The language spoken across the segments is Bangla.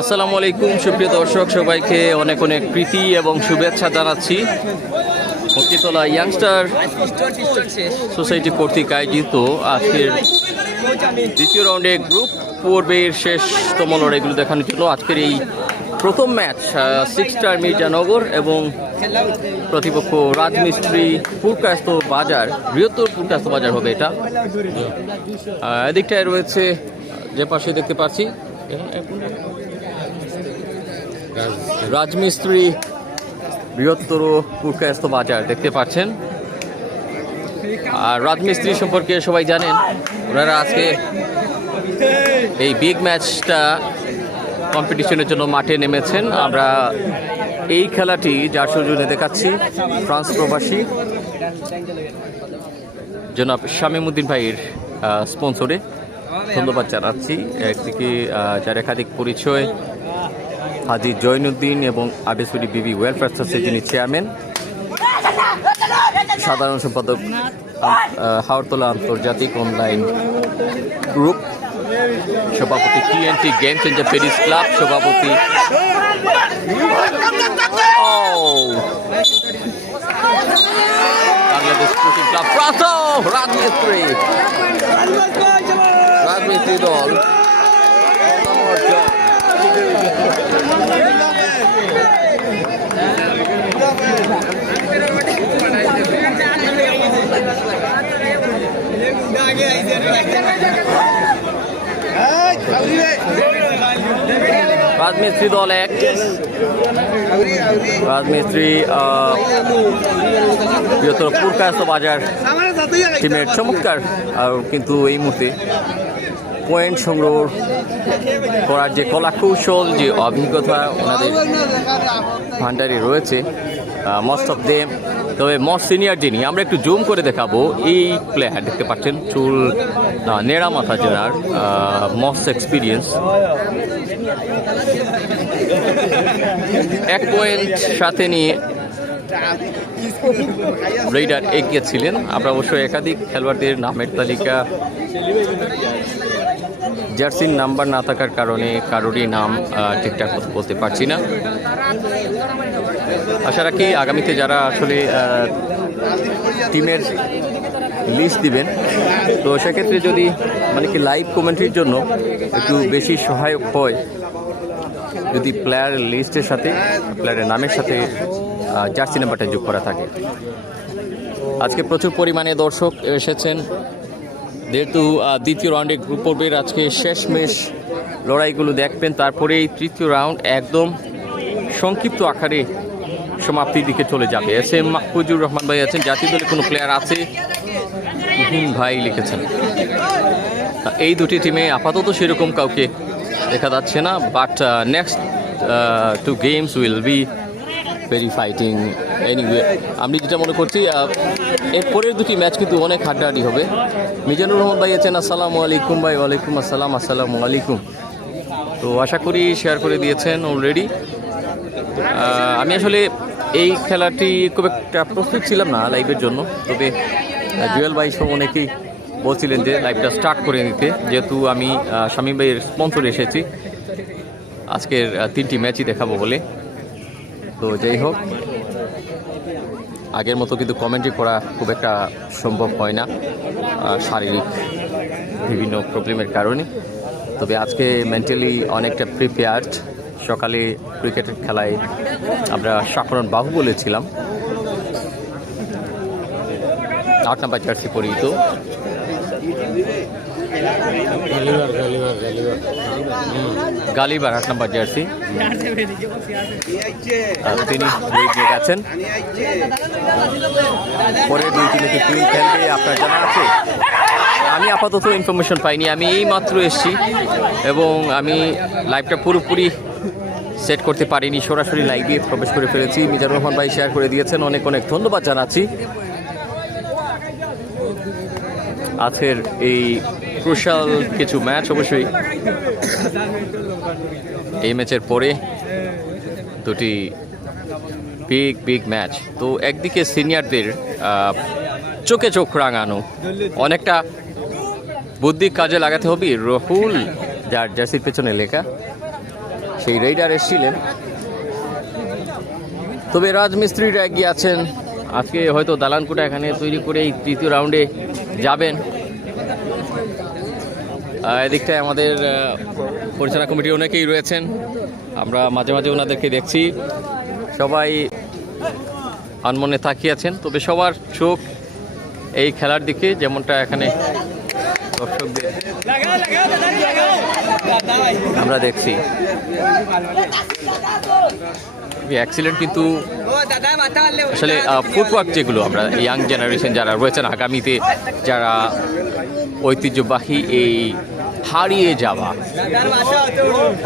আসসালামু আলাইকুম সুপ্রিয় দর্শক, সবাইকে অনেক অনেক প্রীতি এবং শুভেচ্ছা জানাচ্ছি। ফকিরতলা ইয়াংস্টার সোসাইটি কর্তৃক আয়োজিত আজকের দ্বিতীয় রাউন্ডে গ্রুপ পর্বের শেষতম লড়াইগুলো দেখানোর জন্য আজকের এই প্রথম ম্যাচ 6 স্টার মির্জানগর এবং প্রতিপক্ষ রাজমিস্ত্রি পুরকাস্ত বাজার, বৃহত্তর পুরকাস্ত বাজার হবে এটা। এদিকটায় রয়েছে, যে পাশে দেখতে পাচ্ছি, রাজমিস্ত্রি বৃহত্তর পুরকাস্ত বাজার দেখতে পাচ্ছেন। আর রাজমিস্ত্রি সম্পর্কে সবাই জানেন, ওনারা আজকে এই বিগ ম্যাচটা কম্পিটিশনের জন্য মাঠে নেমেছেন। আমরা এই খেলাটি যার সৌজন্যে দেখাচ্ছি ফ্রান্স প্রবাসী জনাব শামীমউদ্দিন ভাইয়ের স্পন্সরে ধন্যবাদ জানাচ্ছি। একদিকে যার একাধিক পরিচয়, হাজি জয়নুদ্দিন এবং আবেসুরি বিবি ওয়েলফেয়ার ট্রাস্টের যিনি চেয়ারম্যান, সাধারণ সম্পাদক হাওড়তলা আন্তর্জাতিক অনলাইন গ্রুপ, সভাপতি TNT game changer Paris club, সভাপতি বাংলাদেশ স্পোর্টিং ক্লাব, রাজমিস্ত্রি দল, রাজমিস্ত্রি দল 1, রাজমিস্ত্রি বৃহত্তর পুরকাস্ত বাজার টিমের চমৎকার। আর কিন্তু এই মুহূর্তে পয়েন্ট সংগ্রহ করার যে কলা কৌশল, যে অভিজ্ঞতা ওনাদের ভান্ডারে রয়েছে, মোস্ট অফ দেম, তবে মোস্ট সিনিয়র যিনি, আমরা একটু জুম করে দেখাবো এই প্লেয়ার দেখতে পাচ্ছেন, চুল নেড়া মাথা জেনার, মোস্ট এক্সপিরিয়েন্স, 1 পয়েন্ট সাথে নিয়ে রেইডার এগিয়ে ছিলেন। আমরা অবশ্যই একাধিক খেলোয়াড়দের নামের তালিকা, জার্সির নাম্বার না থাকার কারণে কারোরই নাম ঠিকঠাক বলতে পারছি না। আশা রাখি আগামীতে যারা আসলে টিমের লিস্ট দিবেন, তো সেক্ষেত্রে যদি মানে কি লাইভ কমেন্ট্রির জন্য একটু বেশি সহায়ক হয়, যদি প্লেয়ার লিস্টের সাথে প্লেয়ারের নামের সাথে জার্সি নাম্বারটা যোগ করা থাকে। আজকে প্রচুর পরিমাণে দর্শক এসেছেন, যেহেতু দ্বিতীয় রাউন্ডে গ্রুপ পর্বের আজকে শেষমেশ লড়াইগুলো দেখবেন, তারপরেই তৃতীয় রাউন্ড একদম সংক্ষিপ্ত আকারে সমাপ্তির দিকে চলে যাবে। SM মাহফুজুর রহমান ভাই আছেন, জাতীয় দলে কোনো প্লেয়ার আছে ভাই লিখেছেন। এই দুটি টিমে আপাতত সেরকম কাউকে দেখা যাচ্ছে না, but next 2 games will be very fighting anyway. আমি যেটা মনে করছি এর পরের দুটি ম্যাচ কিন্তু অনেক হাড্ডাহাড্ডি হবে। মিজানুর রহমান ভাই আছেন, আসসালামু আলাইকুম ভাই। ওয়ালাইকুম আসসালাম, আসসালামু আলাইকুম। তো আশা করি শেয়ার করে দিয়েছেন অলরেডি। আমি আসলে এই খেলাটি খুব একটা প্রস্তুত ছিলাম না লাইভের জন্য, তবে জুয়েল ভাই সব অনেকেই বলছিলেন যে লাইভটা স্টার্ট করে নিতে, যেহেতু আমি শামীম ভাইয়ের স্পন্সরে এসেছি আজকের 3টি ম্যাচই দেখাবো বলে। তো যাই হোক, আগের মতো কিন্তু কমেন্ট্রি করা খুব একটা সম্ভব হয় না শারীরিক বিভিন্ন প্রবলেমের কারণে, তবে আজকে মেন্টালি অনেকটা প্রিপেয়ার্ড। সকালে ক্রিকেটের খেলায় আমরা সাফরন বাহু বলেছিলাম, 8 নাম্বার জার্সি পরিহিত, গালিবার 8 নাম্বার জার্সি, তিনি নিয়ে গেছেন। পরের 2 টিমে কি টিম খেলবে আপনার জানা আছে? আমি আপাতত ইনফরমেশন পাইনি, আমি এই মাত্র এসেছি এবং আমি লাইভটা পুরোপুরি সেট করতে পারিনি, সরাসরি লাইভে প্রবেশ করে ফেলেছি। মিজানুর রহমান ভাই শেয়ার করে দিয়েছেন, অনেক অনেক ধন্যবাদ জানাচ্ছি। আজকের এই ক্রুশাল কিছু ম্যাচ, অবশ্যই এই ম্যাচের পরে দুটি বিগ ম্যাচ। তো একদিকে সিনিয়রদের চোখে চোখ রাঙানো, অনেকটা বুদ্ধি কাজে লাগাতে হবে। রহুল যার জার্সির পেছনে লেখা, সেই রেইডার এসেছিলেন। তবে রাজমিস্ত্রিরা এগিয়ে আছেন। আজকে হয়তো দালানকুটা এখানে তৈরি করে এই তৃতীয় রাউন্ডে যাবেন। এদিকটায় আমাদের পরিচালনা কমিটি অনেকেই রয়েছেন, আমরা মাঝে মাঝে ওনাদেরকে দেখছি। সবাই আনমনে তাকিয়ে আছেন, তবে সবার চোখ এই খেলার দিকে, যেমনটা এখানে দর্শকদের আমরা দেখছি। অ্যাক্সিলেন্ট কিন্তু আসলে ফুটওয়ার্ক যেগুলো আমরা ইয়াং জেনারেশন যারা রয়েছেন, আগামীতে যারা ঐতিহ্যবাহী এই হারিয়ে যাওয়া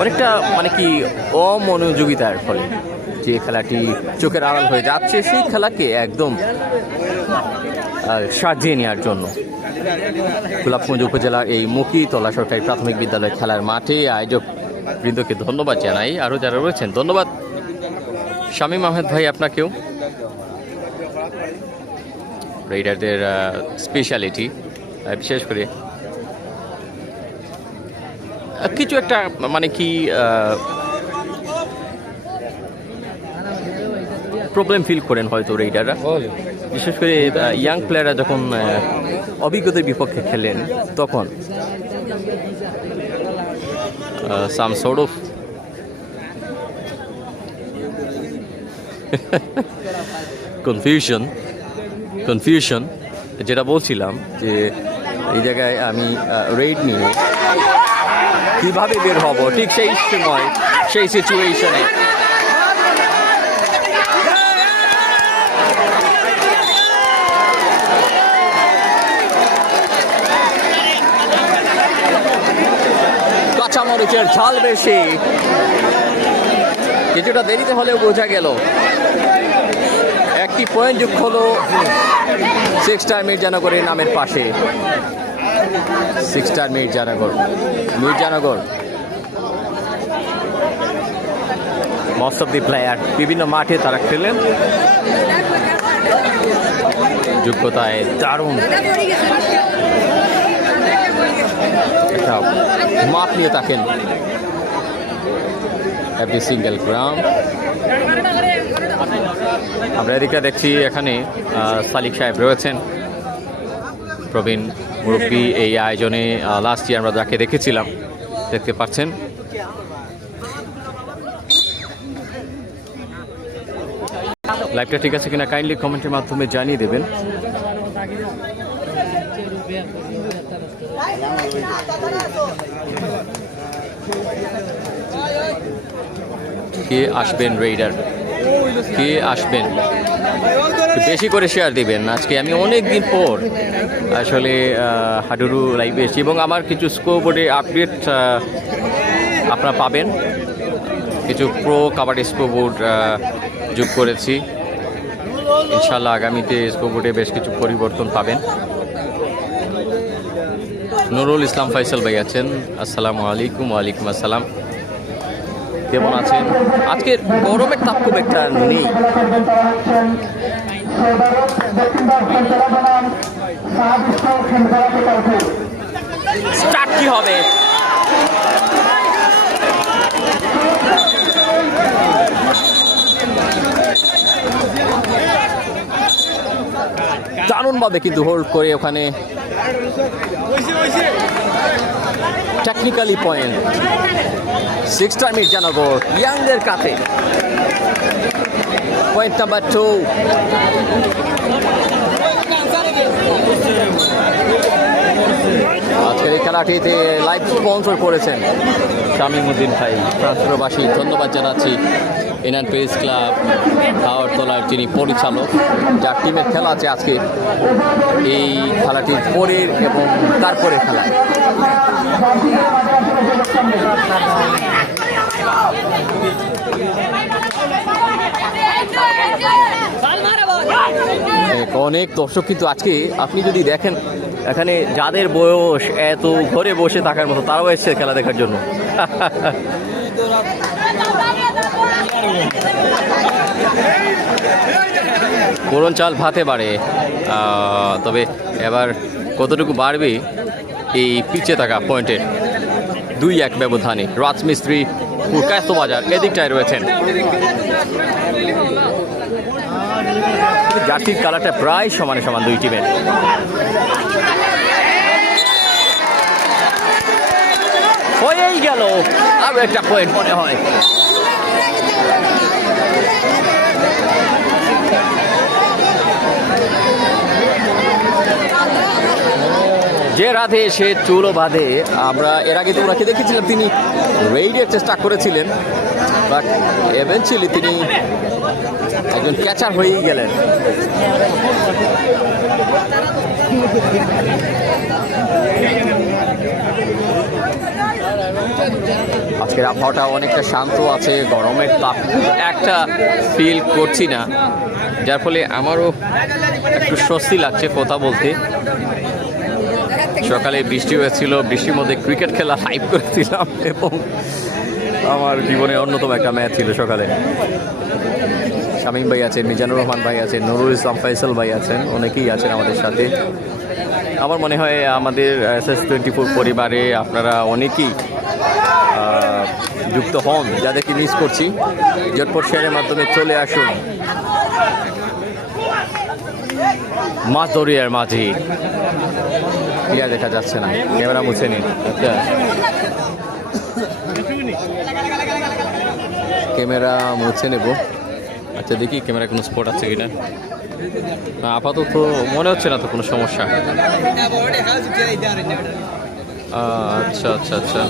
অনেকটা মানে কি অমনোযোগিতার ফলে যে খেলাটি চোখের আড়াল হয়ে যাচ্ছে, সেই খেলাকে একদম সাজিয়ে নেওয়ার জন্য গোলাপগঞ্জ উপজেলার এই মকিতলা সরকারি প্রাথমিক বিদ্যালয় খেলার মাঠে আয়োজক বৃন্দকে ধন্যবাদ জানাই। আরও যারা রয়েছেন ধন্যবাদ শামীম আহমেদ ভাই, আপনাকেও। রেইডারদের স্পেশালিটি বিশেষ করে কিছু একটা মানে কি প্রবলেম ফিল করেন হয়তো রেইডাররা, বিশেষ করে ইয়াং প্লেয়াররা যখন অভিজ্ঞতার বিপক্ষে খেলেন তখন সাম সর্ট অফ কনফিউশন যেটা বলছিলাম যে এই জায়গায় আমি রেড নিয়ে কিভাবে বের হব, ঠিক সেই সময় সেই সিচুয়েশনে কাঁচামরিচের ঝাল বেশি, কিছুটা দেরিতে হলেও বোঝা গেল। একটি পয়েন্ট যোগ হলো 6 স্টার মির্জানগরের নামের পাশে। 6 star Mirzanagar most of the player বিভিন্ন মাঠে তারা খেলেন, যোগ্যতায় দারুণ একটা মাপ নিয়ে থাকেন এভরি সিঙ্গেল গ্রাউন্ড। আমরা এদিকে দেখছি এখানে সালিক সাহেব রয়েছেন, প্রবীণ মুরব্বী এই আয়োজনে। লাস্ট ইয়ার আমরা যাকে দেখেছিলাম, দেখতে পাচ্ছেন। লাইভটা ঠিক আছে কিনা কাইন্ডলি কমেন্টের মাধ্যমে জানিয়ে দেবেন। কে আসবেন রেইডার, কে আসবেন, বেশি করে শেয়ার দিবেন। আজকে আমি অনেক দিন পর আসলে হাডুডু লাইভে এসেছি এবং আমার কিছু স্কোরবোর্ডে আপডেট আপনারা পাবেন। কিছু প্রো কাবাডি স্কোরবোর্ড যোগ করেছি, ইনশাল্লাহ আগামীতে স্কোরবোর্ডে বেশ কিছু পরিবর্তন পাবেন। নুরুল ইসলাম ফয়সাল ভাই আছেন, আসসালামু আলাইকুম। ওয়ালাইকুম আসসালাম, কেমন আছেন? আজকের গরমের তাপ খুব একটা নেই। স্টার্ট কি হবে? দারুণভাবে কিন্তু হোল্ড করে ওখানে টেকনিক্যালি পয়েন্ট 6 স্টার মির্জানগর ইয়াংদের কাছে। Point number 2। আজকের এই খেলাটিতে লাইভ স্পন্সর করেছেন শামীমউদ্দিন ভাই, ফ্রান্স প্রবাসী। ধন্যবাদ জানাচ্ছি এনআন প্রেস ক্লাব হাওড়তলার যিনি পরিচালক, যার টিমের খেলা আছে আজকে এই খেলাটির পরের এবং তারপরের খেলায়। অনেক দর্শক কিন্তু আজকে আপনি যদি দেখেন এখানে যাদের বয়স এত ঘরে বসে থাকার মতো, তারাও এসছে খেলা দেখার জন্য। পুরন চাল ভাতে বাড়ে, তবে এবার কতটুকু বাড়বে এই পিছে থাকা পয়েন্টের 2-1 ব্যবধানে। রাজমিস্ত্রি পুরকায়স্থ বাজার এদিকটায় রয়েছেন। জার্সির কালারটা প্রায় সমানে সমান দুই টিমের। হয়েই গেল আরো একটা পয়েন্ট মনে হয়। যে রাধে সে চুলো বাঁধে। আমরা এর আগে তো ওনাকে দেখেছিলাম, তিনি রেইডের চেষ্টা করেছিলেন, বাট এভেন্চুয়ালি তিনি একজন ক্যাচার হয়েই গেলেন। আজকের আবহাওয়াটা অনেকটা শান্ত আছে, গরমের তাপ একটা ফিল করছি না, যার ফলে আমারও একটু স্বস্তি লাগছে কথা বলতে। সকালে বৃষ্টি হয়েছিল, বৃষ্টির মধ্যে ক্রিকেট খেলা লাইভ করেছিলাম এবং আমার জীবনে অন্যতম একটা ম্যাচ ছিল সকালে। শামীম ভাই আছেন, মিজানুর রহমান ভাই আছেন, নুরুল ইসলাম ফয়সাল ভাই আছেন, অনেকেই আছেন আমাদের সাথে। আমার মনে হয় আমাদের SS24 পরিবারে আপনারা অনেকেই যুক্ত হন, যাদেরকে মিস করছি। ঝটপট শেয়ারের মাধ্যমে চলে আসুন। মাছ দরিয়ার মাঝি ক্লিয়ার দেখা যাচ্ছে না, ক্যামেরা মুছে নিন। আচ্ছা, ক্যামেরা মুছে নেব। আচ্ছা, দেখি ক্যামেরা কোনো স্পট আছে কিনা। না, আপাতত মনে হচ্ছে না তো কোনো সমস্যা। আচ্ছা আচ্ছা আচ্ছা,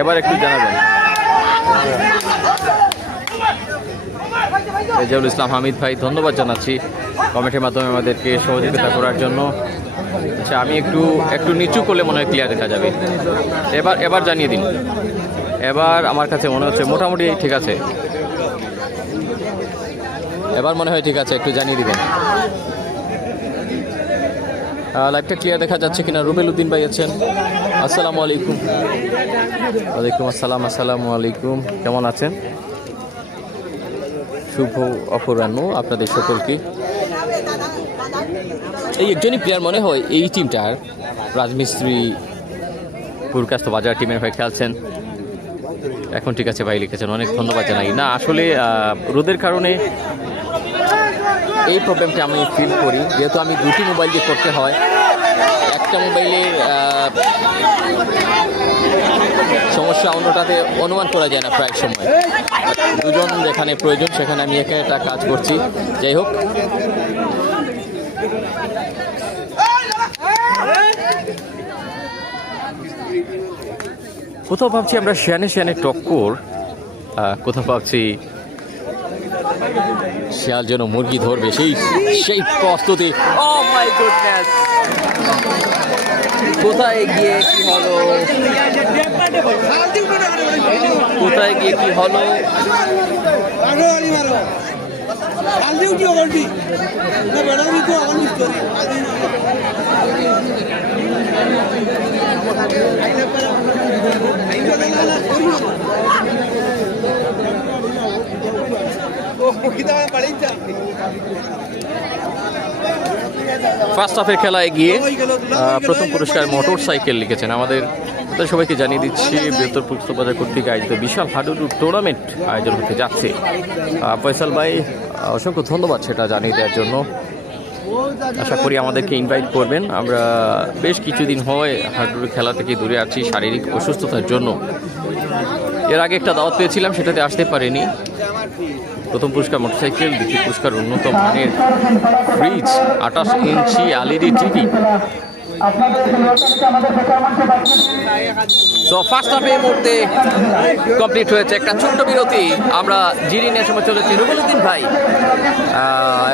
এবার একটু জানাবেন। রেজাউল ইসলাম হামিদ ভাই, ধন্যবাদ জানাচ্ছি কমেন্টের মাধ্যমে আমাদেরকে সহযোগিতা করার জন্য। আচ্ছা, আমি একটু নিচু করলে মনে হয় ক্লিয়ার দেখা যাবে। এবার জানিয়ে দিন। এবার আমার কাছে মনে হচ্ছে মোটামুটি ঠিক আছে। এবার মনে হয় ঠিক আছে, একটু জানিয়ে দিবেন। লাইভটা ক্লিয়ার দেখা যাচ্ছে কিনা। রুবেল উদ্দিন ভাই আছেন, আসসালামু আলাইকুম। ওয়ালাইকুম আসসালাম। আসসালামু আলাইকুম, কেমন আছেন? শুভ অপরাহ্ন আপনাদের সকলকে। এই একজনই প্লেয়ার মনে হয় এই টিমটার, রাজমিস্ত্রি পুরকায়স্থ বাজার টিমের হয়ে খেলছেন। এখন ঠিক আছে ভাই লিখেছেন, অনেক ধন্যবাদ জানাই। না, আসলে রোদের কারণে এই প্রবলেমটা আমি ফিল করি, যেহেতু আমি দুটি মোবাইল দিয়ে করতে হয়। একটা মোবাইলের সমস্যা অন্যটাতে অনুমান করা যায় না প্রায় সময়। দুজন যেখানে প্রয়োজন সেখানে আমি একা একটা কাজ করছি। যাই হোক, কোথাও ভাবছি আমরা শিয়ানে টক্কর, কোথাও ভাবছি শিয়াল যেন মুরগি ধরবে, সেই প্রস্তুতি। ও মাই গুডনেস, কোথায় গিয়ে কি হলো, কোথায় গিয়ে কি হলো। ফার্স্ট হাফের খেলায় গিয়ে প্রথম পুরস্কার মোটর সাইকেল লিখেছেন। আমাদের সবাইকে জানিয়ে দিচ্ছি, বৃহত্তর পুস্তক বাজার কর্তৃক আয়োজিত বিশাল হাডুডু টুর্নামেন্ট আয়োজন হতে যাচ্ছে। ফয়সাল ভাই, অসংখ্য ধন্যবাদ সেটা জানিয়ে দেওয়ার জন্য। আশা করি আমাদেরকে ইনভাইট করবেন। আমরা বেশ কিছুদিন হয় হাডুডু খেলা থেকে দূরে আছি শারীরিক অসুস্থতার জন্য। এর আগে একটা দাওয়াত পেয়েছিলাম, সেটাতে আসতে পারিনি। প্রথম পুরস্কার মোটরসাইকেল, দ্বিতীয় পুরস্কার উন্নত মানের ফ্রিজ, 28 ইঞ্চি LED টিভি। তো ফার্স্ট হাফে এই মুহূর্তে কমপ্লিট হয়েছে। একটা ছোট্ট বিরতি, আমরা জিরি নিয়ে সময় চলেছি। রুবেল উদ্দিন ভাই,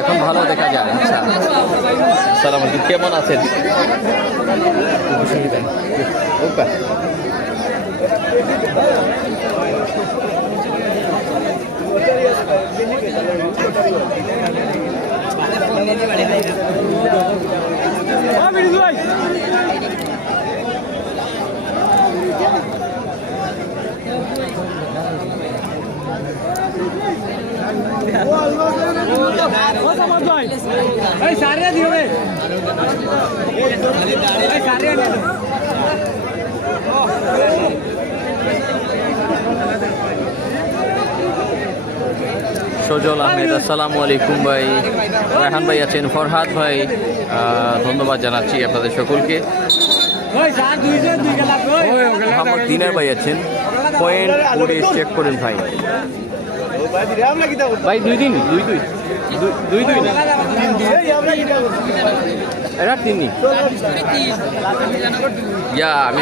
এখন ভালো দেখা যায়। আচ্ছা, সালাম আলাইকুম, কেমন আছেন? সজল আহমেদ, আসসালামু আলাইকুম ভাই। রায়হান ভাই আছেন, ফরহাদ ভাই, ধন্যবাদ জানাচ্ছি আপনাদের সকলকে। মোহাম্মদ দিনার ভাই আছেন, পয়েন্ট করে চেক করেন ভাই। ভাই 2 দিন 2 এরা 3 দিন ইয়া আমি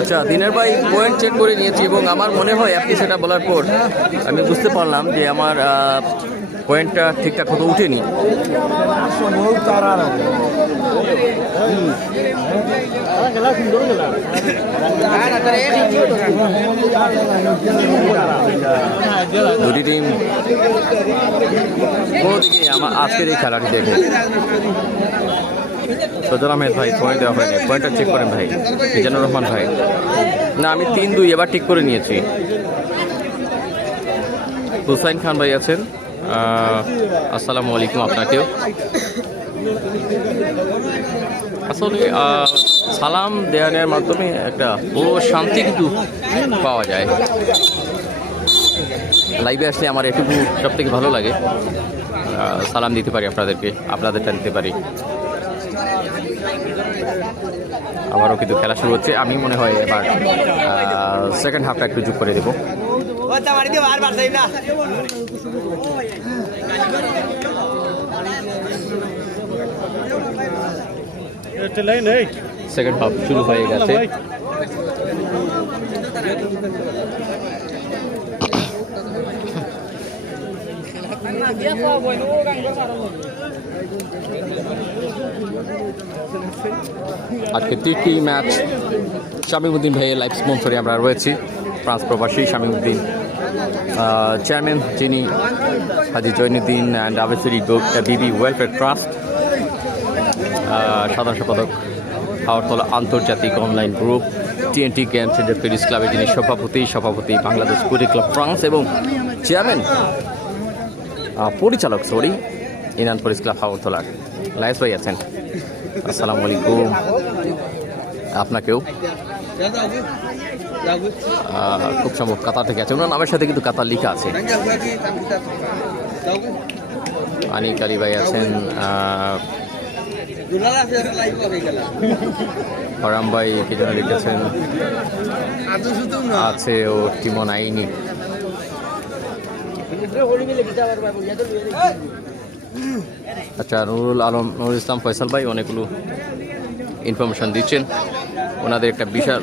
আচ্ছা, দিনের ভাই পয়েন্ট চেক করে নিয়েছি এবং আমার মনে হয় আপনি সেটা বলার পর আমি বুঝতে পারলাম যে আমার পয়েন্টটা ঠিকঠাক মতো উঠেনি। দুটি টিম কোনোদিকে আমার আজকের এই খেলাটি দেখে। সজল আহমেদ ভাই পয়েন্ট দেওয়া হয়নি, পয়েন্টটা চেক করেন ভাই। মিজানুর রহমান ভাই, না আমি 3-2 এবার ঠিক করে নিয়েছি। হুসাইন খান ভাই আছেন, আসসালামু আলাইকুম আপনাকেও। আসলে সালাম দেওয়ানের মাধ্যমে একটা বড় শান্তি কিন্তু পাওয়া যায়। লাইভে আসলে আমার এটুকু সব থেকে ভালো লাগে, সালাম দিতে পারি আপনাদেরকে, আপনাদেরটা দিতে পারি। আবারও কিন্তু খেলা শুরু হচ্ছে। আমি মনে হয় এবার সেকেন্ড হাফটা একটু যোগ করে দেবো। সেকেন্ড হাফ শুরু হয়ে গেছে। আজকে তৃতীয় ম্যাচ শামীমউদ্দিন ভাইয়ের লাইভ স্পন্সরে আমরা রয়েছি। ফ্রান্স প্রবাসী শামীমউদ্দিন, চেয়ারম্যান যিনি হাজি Zainuddin and আবেসরি Bibi welfare trust, সাধারণ সম্পাদক হাওড়তলা আন্তর্জাতিক online group, TNT game changer Paris ক্লাবের যিনি সভাপতি বাংলাদেশ কুড়ি ক্লাব ফ্রান্স এবং চেয়ারম্যান পরিচালক ইনান প্যারিস ক্লাব হাওড়তলার লাইস ভাই আছেন। আসসালামু আলাইকুম আপনাকেও। খুব সম্ভব কাতার থেকে আছে, ওনার নামের সাথে কিন্তু কাতার লেখা আছে। আনিক আলী ভাই আছেন, ফরাম ভাই কি যেন লিখেছেন আছে, ও টিমন আইনি। আচ্ছা, নুরুল ইসলাম ফয়সাল ভাই অনেকগুলো ইনফরমেশন দিচ্ছেন। ওনাদের একটা বিশাল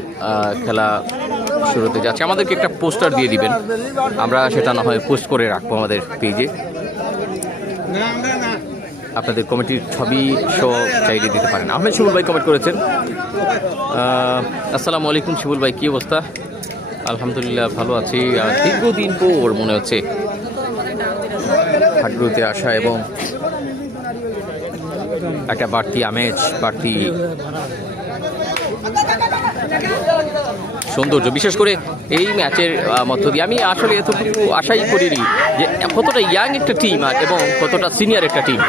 খেলা শুরুতে যাচ্ছে। আমাদেরকে একটা পোস্টার দিয়ে দিবেন, আমরা সেটা না হয় পোস্ট করে রাখবো আমাদের পেজে। আপনাদের কমিটির ছবি সহ চাইলে দিতে পারেন। আহমেদ শিবুল ভাই কমেন্ট করেছেন, আসসালামু আলাইকুম শিবুল ভাই, কী অবস্থা? আলহামদুলিল্লাহ ভালো আছি। দীর্ঘদিন পর মনে হচ্ছে হাড্ডুতে আসা এবং একটা বাড়তি আমেজ, বাড়তি সৌন্দর্য, বিশেষ করে এই ম্যাচের মধ্য দিয়ে আমি আসলে এতটুকু আশাই করিনি যে কতটা ইয়াং একটা টিম এবং কতটা সিনিয়র একটা টিম।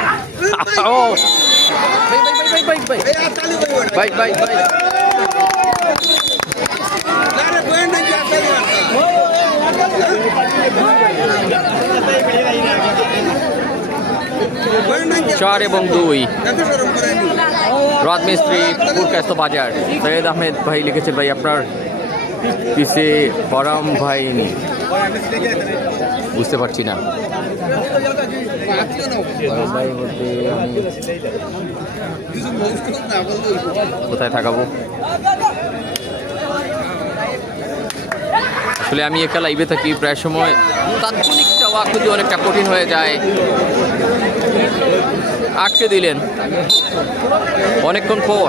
চার এবং 2 রাজমিস্ত্রি পুরকাস্ত বাজার। সৈয়দ আহমেদ ভাই লিখেছেন, ভাই আপনার পিছে বরাম ভাই বুঝতে পারছি না। কোথায় থাকাবো? আসলে আমি একা লাইভে থাকি, প্রায় সময় তাৎক্ষণিক চাওয়া কিন্তু অনেকটা কঠিন হয়ে যায়। আটকে দিলেন অনেকক্ষণ পর।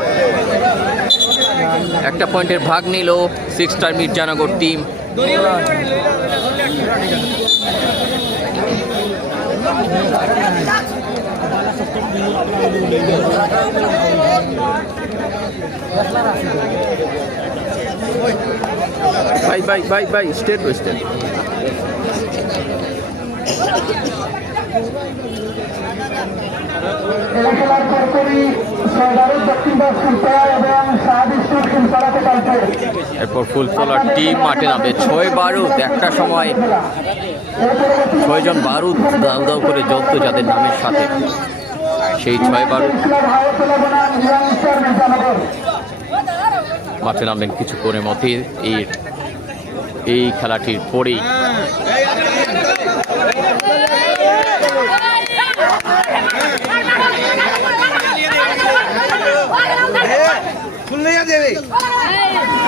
একটা পয়েন্টের ভাগ নিল 6 স্টার মির্জানগর টিম। ভাই স্টেট ওয়েস্টার্ন এরপর ফুলতলার টিম মাঠে নামে। 6 বারুদ, একটা সময় 6 জন বারুদ দাউ দাউ করে জ্বলতো যাদের নামের সাথে, সেই 6 বারুদ মাঠে নামবেন কিছুক্ষণের মধ্যে এই খেলাটির পরেই।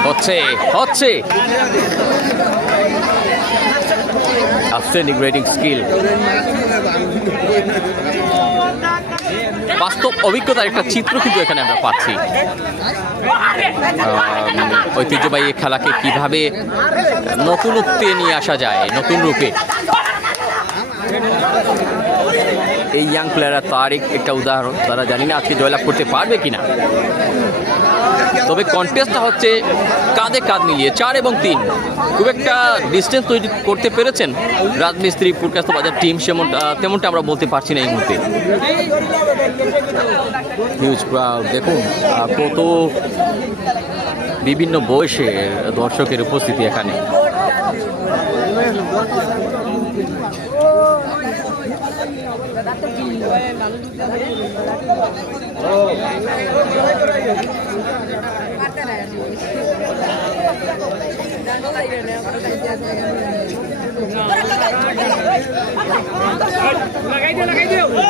হচ্ছে আউটস্ট্যান্ডিং রেডিং স্কিল, বাস্তব অভিজ্ঞতার একটা চিত্র কিন্তু এখানে আমরা পাচ্ছি। ঐতিহ্যবাহী এই খেলাকে কিভাবে নতুনত্বে নিয়ে আসা যায়, নতুন রূপে। এই ইয়াং প্লেয়াররা তার একটা উদাহরণ। তারা জানি না আজকে জয়লাভ করতে পারবে কিনা, তবে কন্টেস্টটা হচ্ছে কাঁধে কাঁধ মিলিয়ে 4 এবং 3। খুব একটা ডিস্টেন্স তৈরি করতে পেরেছেন রাজমিস্ত্রি পুরকাস্ত বাজার টিম, তেমনটা আমরা বলতে পারছি না এই মুহূর্তে। হিউজ ক্রাউড, দেখুন কত বিভিন্ন বয়সের দর্শকের উপস্থিতি এখানে।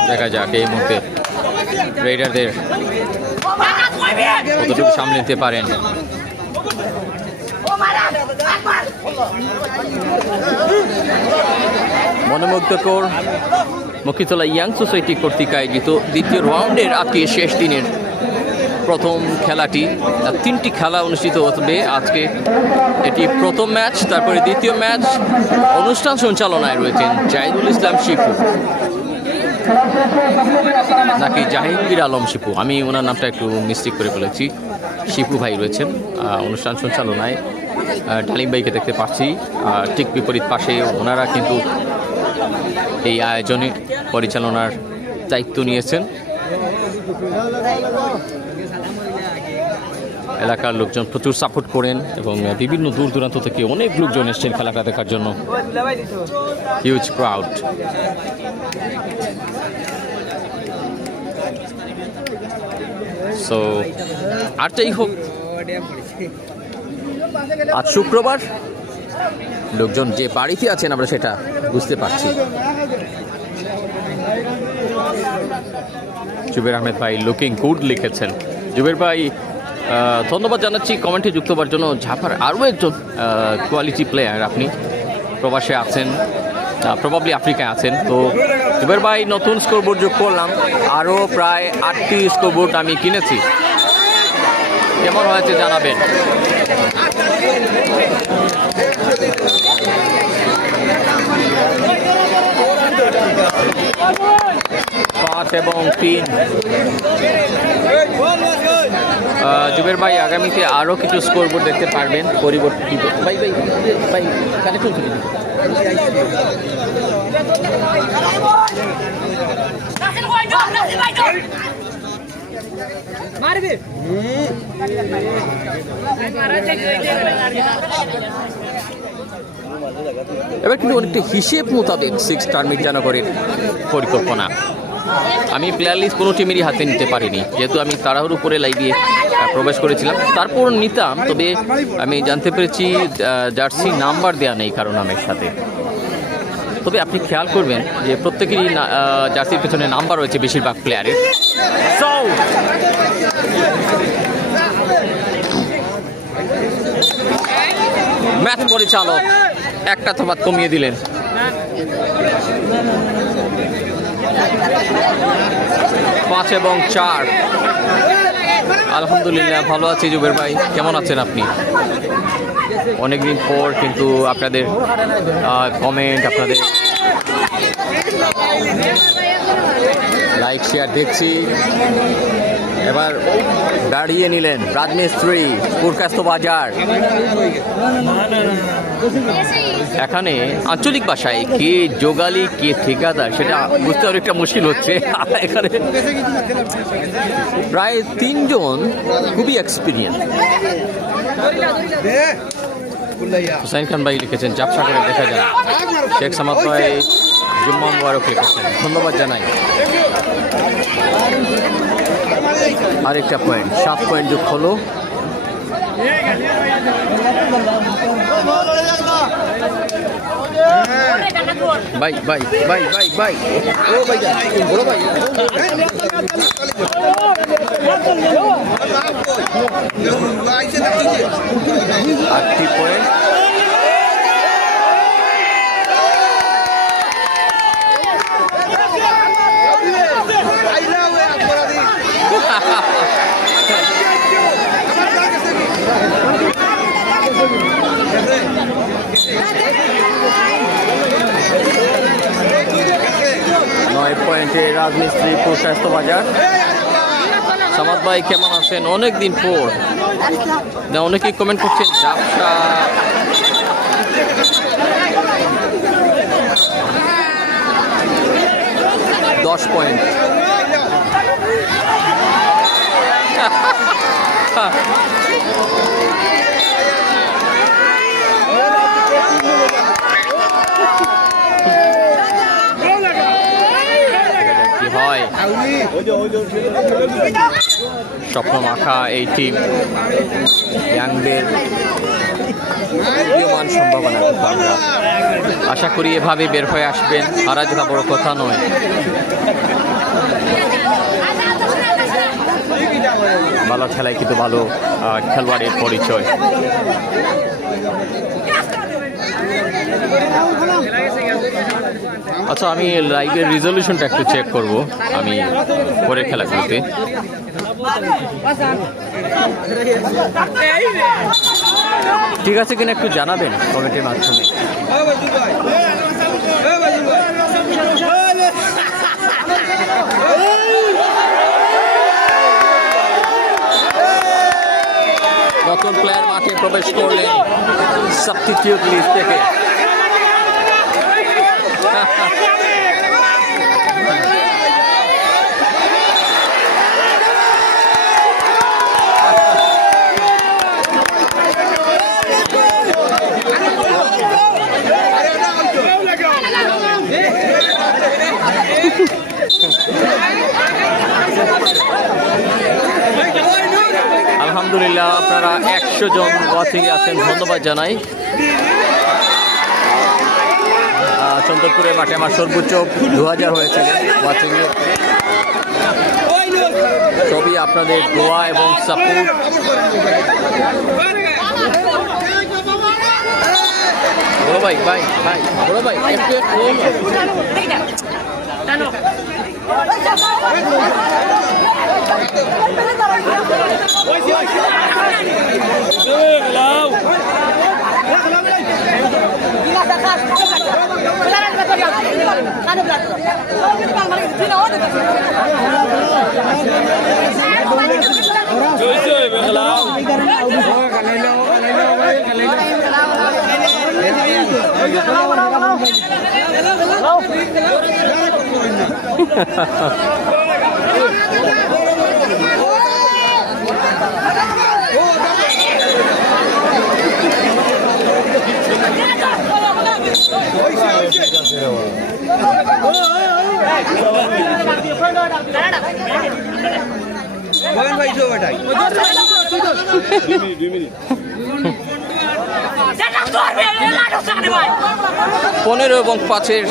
দেখা যাক এই মুহূর্তে রেইডারদের কতটুকু সামলে নিতে পারেন। মনোমুগ্ধকর মক্ষীতলা ইয়াং সোসাইটি কর্তৃক আয়োজিত দ্বিতীয় রাউন্ডের আজকে শেষ দিনের প্রথম খেলাটি। 3টি খেলা অনুষ্ঠিত হবে আজকে। এটি প্রথম ম্যাচ, তারপরে দ্বিতীয় ম্যাচ। অনুষ্ঠান সঞ্চালনায় রয়েছেন জাহিদুল ইসলাম শিপু, নাকি জাহিঙ্গীর আলম শিপু, আমি ওনার নামটা একটু মিস্টেক করে ফেলেছি। শিপু ভাই রয়েছেন অনুষ্ঠান সঞ্চালনায়। ডালিম ভাইকে দেখতে পাচ্ছি ঠিক বিপরীত পাশে। ওনারা কিন্তু এই আয়োজনে পরিচালনার দায়িত্ব নিয়েছেন। এলাকার লোকজন প্রচুর সাপোর্ট করেন এবং বিভিন্ন দূর দূরান্ত থেকে অনেক লোকজন এসছেন খেলাটা দেখার জন্য। Huge crowd. সো আর যাই হোক, আজ শুক্রবার লোকজন যে বাড়িতে আছেন আমরা সেটা বুঝতে পারছি। জুবের আহমেদ ভাই লুকিং গুড লিখেছেন। জুবের ভাই ধন্যবাদ জানাচ্ছি কমেন্টে যুক্ত হওয়ার জন্য। ঝাফার আরও একজন কোয়ালিটি প্লেয়ার, আপনি প্রবাসে আছেন, প্রবাবলি আফ্রিকায় আছেন। তো জুবের ভাই নতুন স্কোরবোর্ড যোগ করলাম, আরও প্রায় 8টি স্কোরবোর্ড আমি কিনেছি। কেমন হয়েছে জানাবেন। এবং 3 জুবের ভাই আগামীতে আরও কিছু স্কোরবোর্ড দেখতে পারবেন পরিবর্তিত। ভাই কানেকশন চলে এবার কিন্তু অনেকটা হিসেব মোতাবেক 6 স্টার মির্জানগরের পরিকল্পনা। আমি প্লেয়ার লিস্ট কোনো টিমেরই হাতে নিতে পারিনি, যেহেতু আমি তাড়াহুড়ো করে লাইভে প্রবেশ করেছিলাম। তারপর নিতাম, তবে আমি জানতে পেরেছি জার্সি নাম্বার দেওয়া নেই কারো নামের সাথে। তবে আপনি খেয়াল করবেন যে প্রত্যেকেরই জার্সির পেছনে নাম্বার রয়েছে বেশিরভাগ প্লেয়ারের। ম্যাচ পরিচালক একটা তফাৎ কমিয়ে দিলেন। পাঁচ এবং 4। আলহামদুলিল্লাহ ভালো আছি জুবের ভাই, কেমন আছেন আপনি? অনেকদিন পর কিন্তু আপনাদের কমেন্ট, আপনাদের লাইক শেয়ার দেখছি। এবার দাঁড়িয়ে নিলেন রাজমিস্ত্রি পুরকাস্ত বাজার। এখানে আঞ্চলিক ভাষায় কে যোগালি কে ঠিকাদার সেটা বুঝতে অনেকটা মুশকিল হচ্ছে। এখানে প্রায় 3 জন খুবই এক্সপিরিয়েন্স। হুসাইন খান ভাই লিখেছেন চাপসা করে দেখা যায়। শেখ সামাদ ভাই জুম্মা মুবারক লিখেছেন, ধন্যবাদ জানাই। আরেকটা পয়েন্ট, 7 পয়েন্ট যোগ হলো। ভাই ভাই ভাই ভাই ভাই ও ভাই বড় ভাই 8 পয়েন্ট। পয়েন্টে রাজমিস্ত্রি পুরকাস্ত বাজার। সামাদ ভাই কেমন আছেন? অনেকদিন পর। অনেকেই কমেন্ট করছেন ঝাপসা। দশ পয়েন্ট। হয় স্বপ্ন মাখা এই টিম ইয়াংদের উদীয়মান সম্ভাবনা আমরা আশা করি এভাবে বের হয়ে আসবেন। হারা জেতা বড় কথা নয়। ভালো খেলায় কিন্তু ভালো খেলোয়াড়ের পরিচয়। আচ্ছা, আমি লাইভের রিজলিউশনটা একটু চেক করব আমি পরের খেলাগুলোতে। ঠিক আছে কিনা একটু জানাবেন কমেন্টের মাধ্যমে। নতুন প্লেয়ার মাঠে প্রবেশ করলেন সাবস্টিটিউট লিস্ট থেকে। আলহামদুলিল্লাহ আপনারা 100 জন ওয়াচিং আছেন, ধন্যবাদ জানাই। চন্দরপুরের মাঠে আমার সর্বোচ্চ 2000 হয়েছিল ওয়াচিং। সবই আপনাদের দোয়া এবং সাপোর্ট। বড় ভাই ভাই ভাই বড় ভাই পনেরো এবং 5-এর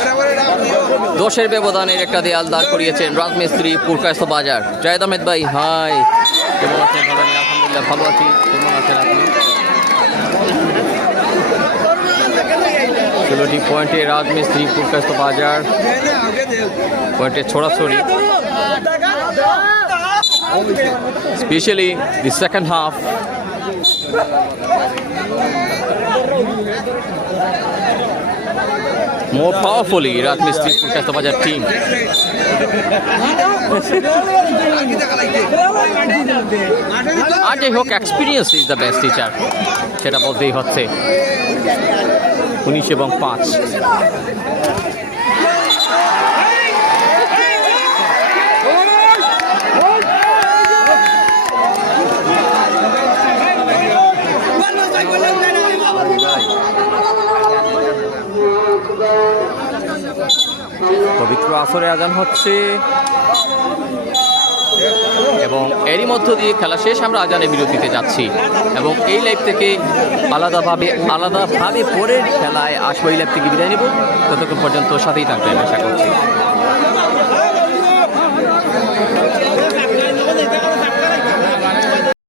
10-এর ব্যবধানের একটা দেয়াল দাঁড় করিয়েছেন রাজমিস্ত্রি পুরকাস্ত বাজার। জায়েদ আহমেদ ভাই হাই, কেমন আছেন? আলহামদুলিল্লাহ ভালো আছি, কেমন আছেন আপনি? ষোলোটি পয়েন্টে রাজমিস্ত্রি ফুলকাস্ত বাজার পয়েন্টে ছড়াছড়ি, specially the second half. More powerfully, Rajmistri Pulkasto Bajar team. আর যাই হোক, experience is the best teacher, সেটা বলতেই হচ্ছে। 19 এবং 5। পবিত্র আসরে আজান হচ্ছে এবং এরই মধ্য দিয়ে খেলা শেষ, আমরা আজানের বিরতিতে যাচ্ছি এবং এই লাইভ থেকে আলাদাভাবে পরের খেলায় আসবো। এই লাইভ থেকে বিদায় নেব, ততক্ষণ পর্যন্ত সাথেই থাকবেন আশা করছি।